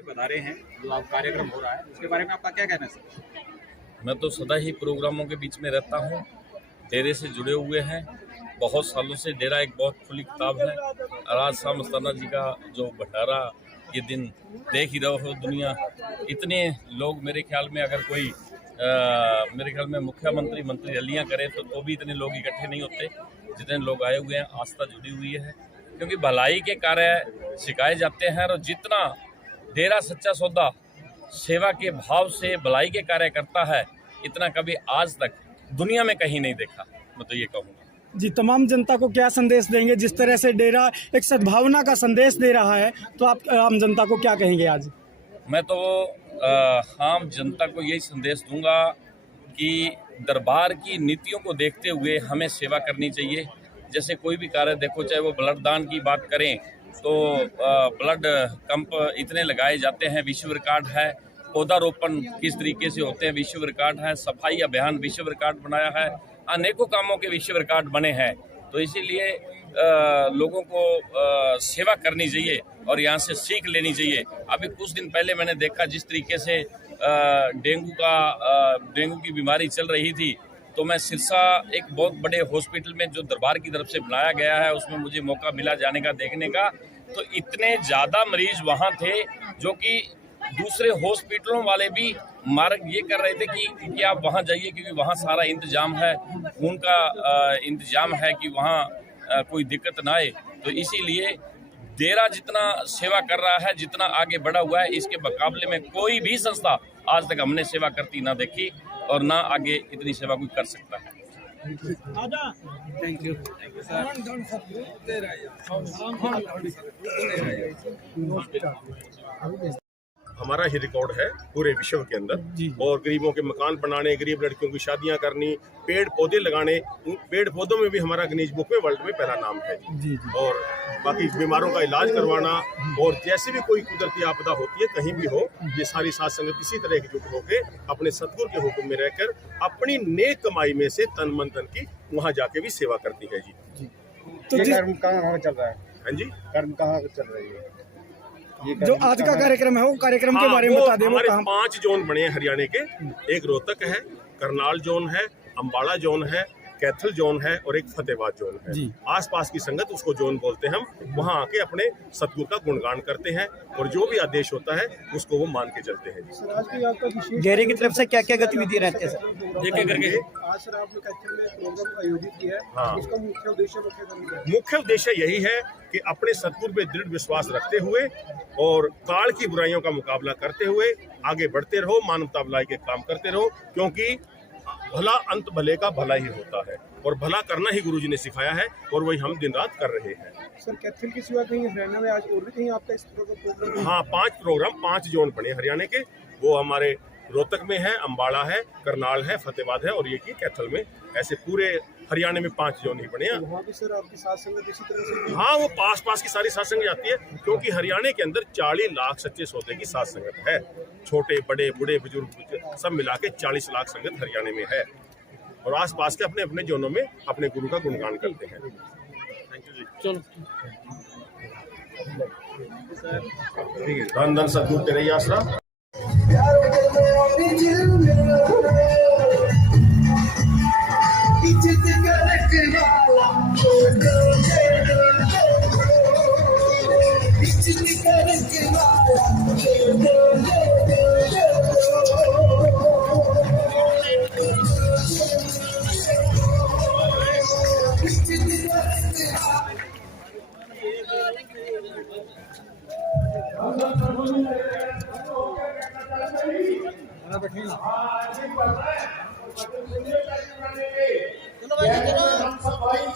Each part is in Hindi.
बता रहे हैं जो आप कार्यक्रम हो रहा है उसके बारे में आपका क्या कहना है सर? मैं तो सदा ही प्रोग्रामों के बीच में रहता हूँ, डेरे से जुड़े हुए हैं बहुत सालों से। डेरा एक बहुत खुली किताब है और आज शाह मस्ताना जी का जो भंडारा ये दिन देख ही रहे हो दुनिया, इतने लोग मेरे ख्याल में अगर कोई मेरे ख्याल में मुख्यमंत्री मंत्री रैलियाँ करें तो भी इतने लोग इकट्ठे नहीं होते जितने लोग आए हुए हैं। आस्था जुड़ी हुई है क्योंकि भलाई के कार्य सिखाए जाते हैं और जितना डेरा सच्चा सौदा सेवा के भाव से भलाई के कार्य करता है इतना कभी आज तक दुनिया में कहीं नहीं देखा। मैं तो ये कहूँगा जी, तमाम जनता को क्या संदेश देंगे? जिस तरह से डेरा एक सद्भावना का संदेश दे रहा है तो आप आम जनता को क्या कहेंगे आज? मैं तो आम जनता को यही संदेश दूंगा कि दरबार की नीतियों को देखते हुए हमें सेवा करनी चाहिए। जैसे कोई भी कार्य देखो, चाहे वो ब्लड दान की बात करें तो ब्लड कैंप इतने लगाए जाते हैं, विश्व रिकॉर्ड है। पौधारोपण किस तरीके से होते हैं, विश्व रिकॉर्ड है। सफाई अभियान विश्व रिकॉर्ड बनाया है, अनेकों कामों के विश्व रिकॉर्ड बने हैं। तो इसीलिए लोगों को सेवा करनी चाहिए और यहाँ से सीख लेनी चाहिए। अभी कुछ दिन पहले मैंने देखा जिस तरीके से डेंगू की बीमारी चल रही थी, तो मैं सिरसा एक बहुत बड़े हॉस्पिटल में जो दरबार की तरफ से बनाया गया है उसमें मुझे मौका मिला जाने का, देखने का। तो इतने ज़्यादा मरीज वहाँ थे जो कि दूसरे हॉस्पिटलों वाले भी मार्ग ये कर रहे थे कि आप वहाँ जाइए क्योंकि वहाँ सारा इंतजाम है, खून का इंतजाम है कि वहाँ कोई दिक्कत ना आए। तो इसीलिए डेरा जितना सेवा कर रहा है, जितना आगे बढ़ा हुआ है, इसके मुकाबले में कोई भी संस्था आज तक हमने सेवा करती ना देखी और ना आगे इतनी सेवा कोई कर सकता है। Thank you sir. हमारा ही रिकॉर्ड है पूरे विश्व के अंदर। और गरीबों के मकान बनाने, गरीब लड़कियों की शादियां करनी, पेड़ पौधे लगाने, पेड़ पौधों में भी हमारा गिनीज बुक में वर्ल्ड में पहला नाम है। और बाकी बीमारों का इलाज करवाना और जैसे भी कोई कुदरती आपदा होती है कहीं भी हो, ये सारी साथ संगत इसी तरह एकजुट होकर अपने सतगुरु के हुक्म में रहकर अपनी नेक कमाई में से तन मन धन की वहाँ जाके भी सेवा करती है जी। तो कर्म कहाँ चल रहा है? हाँ जी, कर्म कहाँ चल रही है? जो आज का कार्यक्रम है वो कार्यक्रम के बारे में बता दें। हमारे 5 जोन बने हैं हरियाणा के। एक रोहतक है, करनाल जोन है, अम्बाड़ा जोन है, कैथल जोन है और एक फतेहाबाद जोन है। आसपास की संगत उसको जोन बोलते हैं। हम वहाँ आके अपने सतगुरु का गुणगान करते हैं और जो भी आदेश होता है उसको वो मान के चलते हैं। डेरे की तरफ से क्या क्या गतिविधि रहती है सर? एक एक करके आज सर आपने कैथल में प्रोग्राम आयोजित किया है। हाँ, इसका मुख्य उद्देश्य यही है कि अपने सतगुरु पे दृढ़ विश्वास रखते हुए और काल की बुराइयों का मुकाबला करते हुए आगे बढ़ते रहो, मानवता भलाई के काम करते रहो, क्योंकि भला अंत भले का भला ही होता है और भला करना ही गुरुजी ने सिखाया है और वही हम दिन रात कर रहे हैं। सर कैथल की सिवा कहीं हरियाणा में आज और भी कहीं आपका इस प्रोग्राम? हाँ, 5 प्रोग्राम, 5 जोन बने हरियाणा के। वो हमारे रोहतक में है, अम्बाड़ा है, करनाल है, फतेहाबाद है और ये की कैथल में। ऐसे पूरे हरियाणा में 5 जोन ही बने हैं। वहाँ भी सर आपकी साथ संगत इसी तरह से? हाँ, वो पास की सारी साथ संगत जाती है क्योंकि हरियाणा के अंदर 40 लाख सच्चे सौदे की साथ संगत है। छोटे बड़े बूढ़े बुजुर्ग सब मिला के 40 लाख संगत हरियाणा में है और आसपास के अपने अपने जोनों में अपने गुरु का गुणगान करते हैं। थैंक यू जी। चलो धन धन सतगुरु तेरे ही आसरा।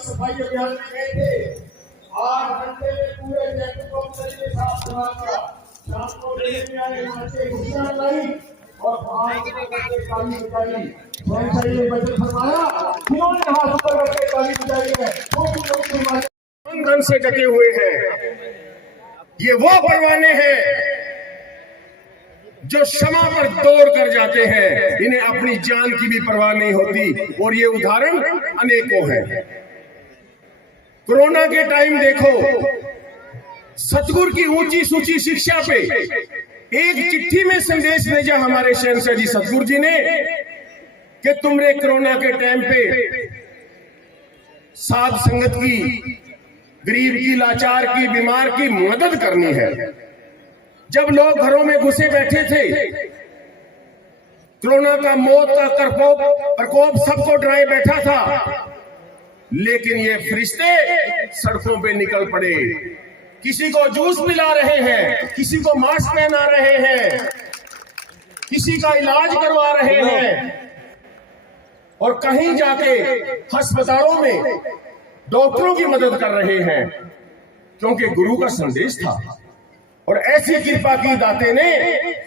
सफाई अभियान में गए थे। 8 घंटे में पूरे जयपुर को तरीके से साफ सुथरा किया। शाम को में आए बच्चे खुशियां लाई और वहां के काली बिचारी स्वयं ये बच्चे फरमाया जिन्होंने हाथ ऊपर करके काली बिचारी है वो बंधन से डटे हुए हैं। ये वो परवाने हैं जो क्षमा पर दौड़ कर जाते हैं, इन्हें अपनी जान की भी परवाह नहीं होती और ये उदाहरण अनेकों हैं। कोरोना के टाइम देखो, सतगुरु की ऊंची सूची शिक्षा पे एक चिट्ठी में संदेश भेजा हमारे शहंशाह जी सतगुरु जी ने कि तुमने कोरोना के टाइम पे साध संगत की, गरीब की, लाचार की, बीमार की मदद करनी है। जब लोग घरों में घुसे बैठे थे, कोरोना का मौत का प्रकोप सबको डराए बैठा था, लेकिन ये फरिश्ते सड़कों पे निकल पड़े। किसी को जूस पिला रहे हैं, किसी को मास्क पहना रहे हैं, किसी का इलाज करवा रहे हैं, और कहीं जाके अस्पतालों में डॉक्टरों की मदद कर रहे हैं, क्योंकि गुरु का संदेश था। और ऐसी कृपा की दाते ने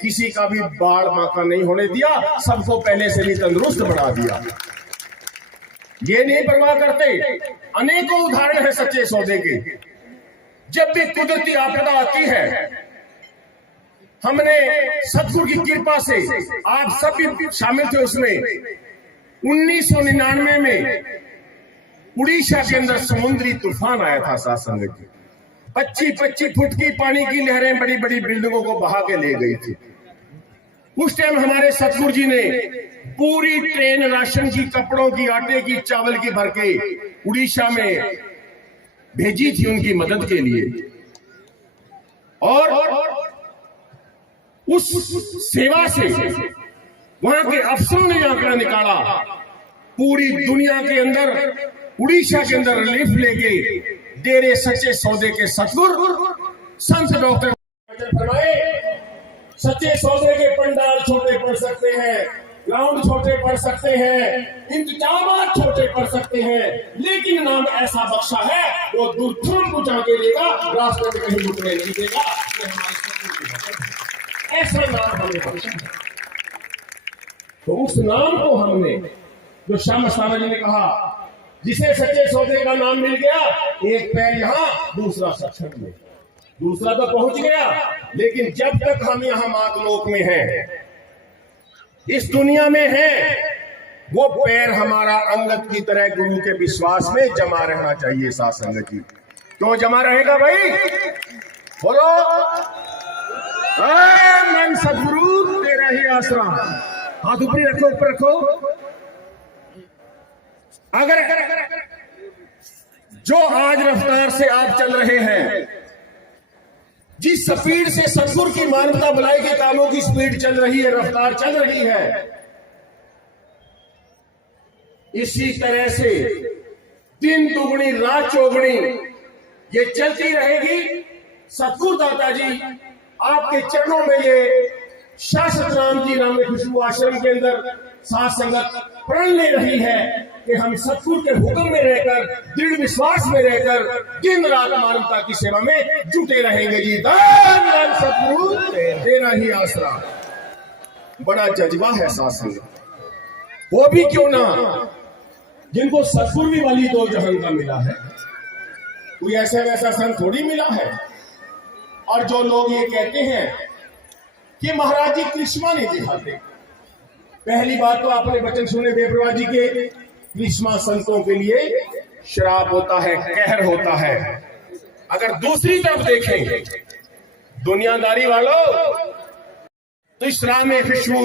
किसी का भी बाढ़ माका नहीं होने दिया, सबको पहले से भी तंदुरुस्त बना दिया। ये नहीं परवाह करते। अनेकों उदाहरण है सच्चे सौदे के। जब भी कुदरती आपदा आती है, हमने सतगुरु की कृपा से, आप सब भी शामिल थे उसमें, 1999 में उड़ीसा के अंदर समुद्री तूफान आया था साथ संगत जी। 25-25 फुट की पानी की लहरें बड़ी बड़ी बिल्डिंगों को बहा के ले गई थी। उस टाइम हमारे सतगुरु जी ने पूरी ट्रेन राशन की, कपड़ों की, आटे की, चावल की भर के उड़ीसा में भेजी थी उनकी मदद के लिए। और उस सेवा से वहां के अफसरों ने आंकड़ा निकाला, पूरी दुनिया के अंदर, उड़ीसा के अंदर रिलीफ लेके डेरे सच्चे सौदे के सतगुरु संत डॉक्टर फरमाए, सच्चे सौदे के पंडाल छोटे पड़ सकते हैं, ग्राउंड छोटे पड़ सकते हैं, इंतजाम छोटे पड़ सकते हैं, लेकिन नाम ऐसा बख्शा है वो दूर को जाके लेगा, रास्ते में कहीं रुकने नहीं देगा। ऐसा नाम हमें बख्शा। तो उस नाम को हमने, जो श्याम मस्ताना जी ने कहा, जिसे सच्चे सौदे का नाम मिल गया, एक पैर यहाँ दूसरा सत्संग में, दूसरा तो पहुंच गया, लेकिन जब तक हम यहाँ मातलोक में हैं, इस दुनिया में हैं, वो पैर हमारा अंगत की तरह गुरु के विश्वास में जमा रहना चाहिए। साथ संगत जी, क्यों जमा रहेगा भाई? बोलो, मन सदगुरु तेरा ही आसरा। हाथ ऊपर रखो, ऊपर रखो। अगर जो आज रफ्तार से आप चल रहे हैं, जिस स्पीड से सतगुरु की मानवता भलाई के कामों की स्पीड चल रही है, रफ्तार चल रही है, इसी तरह से दिन दुगनी रात चौगुनी ये चलती रहेगी। सतगुरु दाता जी आपके चरणों में ये शाश्वत राम जी नाम खुशबू आश्रम के अंदर साथ संगत प्रण ले रही है कि हम सतगुरु के हुक्म में रहकर, दृढ़ विश्वास में रहकर, दिन रात मानवता की सेवा में जुटे रहेंगे जी। धन सतगुरु तेरा ही आसरा। बड़ा जज्बा है साथ संगत, वो भी क्यों ना जिनको सतगुरु वाली दो जहान का मिला है, कोई ऐसा वैसा संत थोड़ी मिला है। और जो लोग ये कहते हैं कि महाराज जी कृष्णा नहीं दिखाते, पहली बात तो आपने वचन सुने बेपरवाह जी के, कृष्णा संतों के लिए श्राप होता है, कहर होता है। अगर दूसरी तरफ देखें दुनियादारी वालों, तो इस राम खुशबू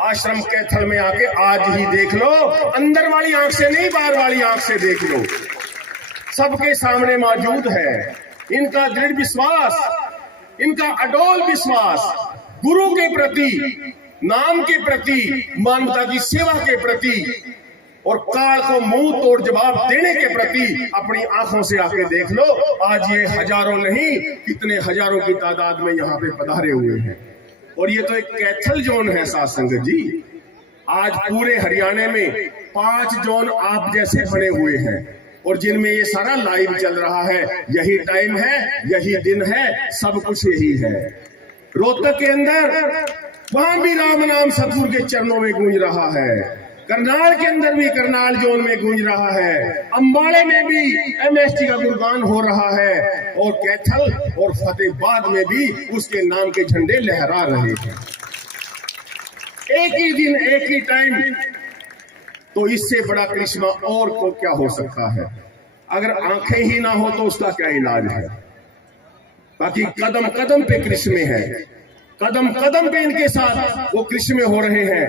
आश्रम कैथल में आके आज ही देख लो, अंदर वाली आंख से नहीं, बाहर वाली आंख से देख लो, सबके सामने मौजूद है इनका दृढ़ विश्वास, इनका अडोल विश्वास गुरु के प्रति, नाम के प्रति, मानवता की सेवा के प्रति, और काल को मुंह तोड़ जवाब देने के प्रति। अपनी आंखों से आके देख लो, आज ये हजारों नहीं, कितने हजारों की तादाद में यहाँ पे पधारे हुए हैं। और ये तो एक कैथल जोन है साथ संगत जी। आज पूरे हरियाणा में 5 जोन आप जैसे बने हुए हैं, और जिनमें ये सारा लाइव चल रहा है। यही टाइम है, यही दिन है, सब कुछ यही है। रोहतक के अंदर वहां भी राम नाम सतगुरु के चरणों में गूंज रहा है, करनाल के अंदर भी करनाल जोन में गूंज रहा है, अंबाड़े में भी MST का गुणगान हो रहा है, और कैथल और फतेहाबाद में भी उसके नाम के झंडे लहरा रहे हैं। एक ही दिन, एक ही टाइम, तो इससे बड़ा करिश्मा और को क्या हो सकता है? अगर आंखें ही ना हो तो उसका क्या इलाज है? बाकी कदम कदम पे करिश्मे हैं। कदम कदम पे इनके साथ वो करिश्मे हो रहे हैं,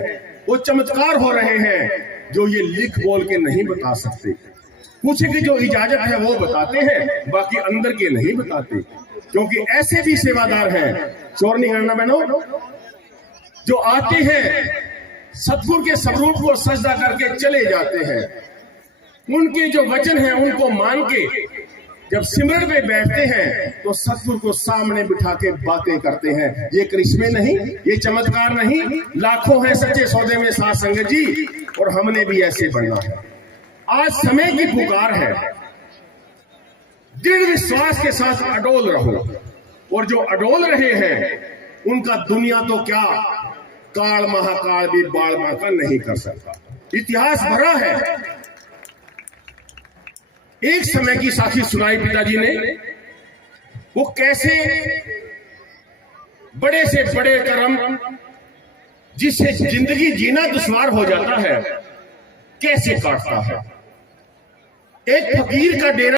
वो चमत्कार हो रहे हैं जो ये लिख बोल के नहीं बता सकते। कुछ की जो इजाजत है वो बताते हैं, बाकी अंदर के नहीं बताते, क्योंकि ऐसे भी सेवादार हैं, चोर नहीं करना बहनों, जो आते हैं सतगुरु के स्वरूप को सजदा करके चले जाते हैं। उनके जो वचन हैं उनको मान के जब सिमरन में बैठते हैं तो सतगुरु को सामने बिठा के बातें करते हैं। ये करिश्मे नहीं, ये चमत्कार नहीं, लाखों हैं सच्चे सौदे में साथ संगत जी, और हमने भी ऐसे बनना है। आज समय की पुकार है, दृढ़ विश्वास के साथ अडोल रहो, और जो अडोल रहे हैं उनका दुनिया तो क्या, काल महाकाल भी बाल बांका नहीं कर सकता। इतिहास भरा है। एक समय की साखी सुनाई पिताजी ने, वो कैसे बड़े से बड़े कर्म जिससे जिंदगी जीना दुश्वार हो जाता है कैसे काटता है। एक फकीर का डेरा